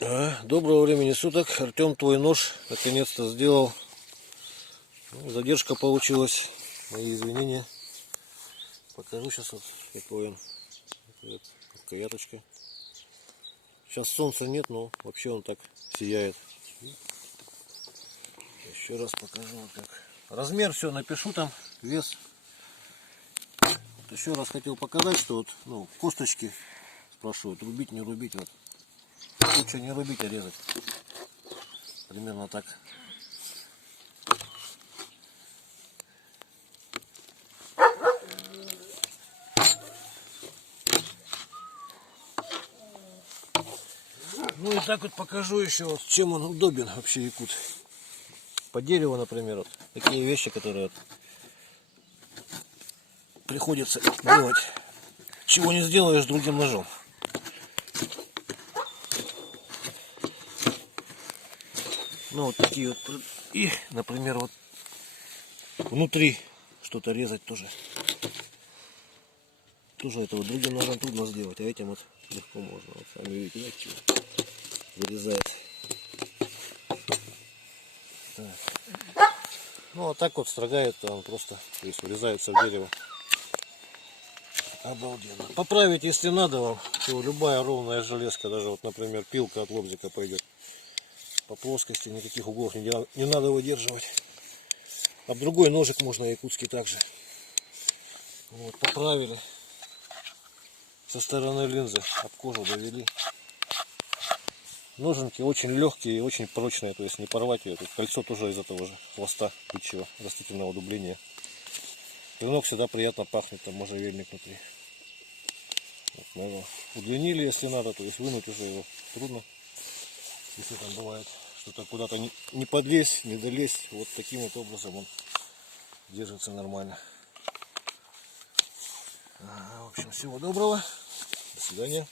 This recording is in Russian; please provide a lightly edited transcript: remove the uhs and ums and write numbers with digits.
Доброго времени суток. Артем, твой нож наконец-то сделал. Задержка получилась. Мои извинения. Покажу сейчас вот какой он. Вот, рукояточка. Сейчас солнца нет, но вообще он так сияет. Еще раз покажу вот как. Размер все напишу там, вес. Вот еще раз хотел показать, что вот, косточки спрашивают, рубить, не рубить. Вот. Лучше не рубить, а резать. Примерно так. Ну и так вот покажу еще, вот, чем он удобен вообще якут. По дереву, например, вот такие вещи, которые вот приходится делать, чего не сделаешь другим ножом. Ну вот такие вот. И, например, вот внутри что-то резать тоже. Тоже это вот другим ножом трудно сделать, а этим вот легко можно. Вот сами видите, чего вырезает. Так. Ну а так вот строгает, он просто здесь вырезается в дерево. Обалденно. Поправить, если надо вам, то любая ровная железка, даже вот, например, пилка от лобзика пойдет. По плоскости никаких углов не надо выдерживать. А другой ножик можно якутский также. Вот, поправили. Со стороны линзы об кожу довели. Ноженки очень легкие и очень прочные, то есть не порвать ее. Тут кольцо тоже из этого же хвоста бычьего растительного дубления. Клинок всегда приятно пахнет, там можжевельник внутри. Вот, можно. Удлинили, если надо, то есть вынуть уже его трудно. Если там бывает что-то куда-то не подлезть, не долезть, вот таким вот образом он держится нормально. В общем, всего доброго. До свидания.